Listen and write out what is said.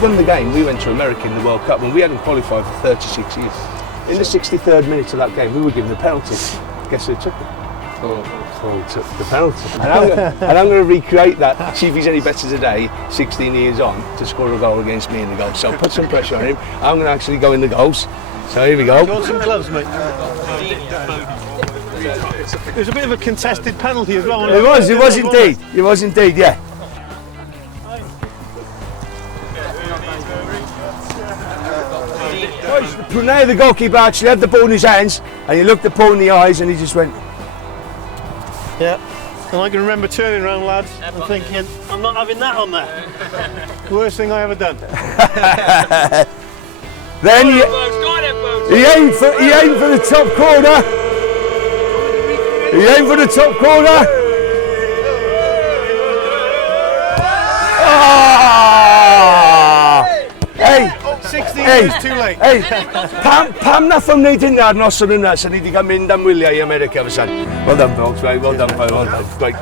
won the game, we went to America in the World Cup and we hadn't qualified for 36 years. In the 63rd minute of that game, we were given a penalty. Guess who took it? Paul took the penalty. And I'm going to recreate that, see if he's any better today, 16 years on, to score a goal against me in the goal. So put some pressure on him. I'm going to actually go in the goals. So here we go. Do you want some gloves, mate? It was a bit of a contested penalty as well. It was indeed, yeah. Now the goalkeeper actually had the ball in his hands and he looked the Paul in the eyes and he just went. Yeah, and I can remember turning around, lads, and thinking, I'm not having that on there. Worst thing I ever done. Then he aimed for the top corner. He aimed for the top corner. Hey! 16 years too late. Hey, pam na from needing that noson yn nas, a ni di gael mynd am wyliau i America fysan. Well done folks, right? Well done, well done. Great,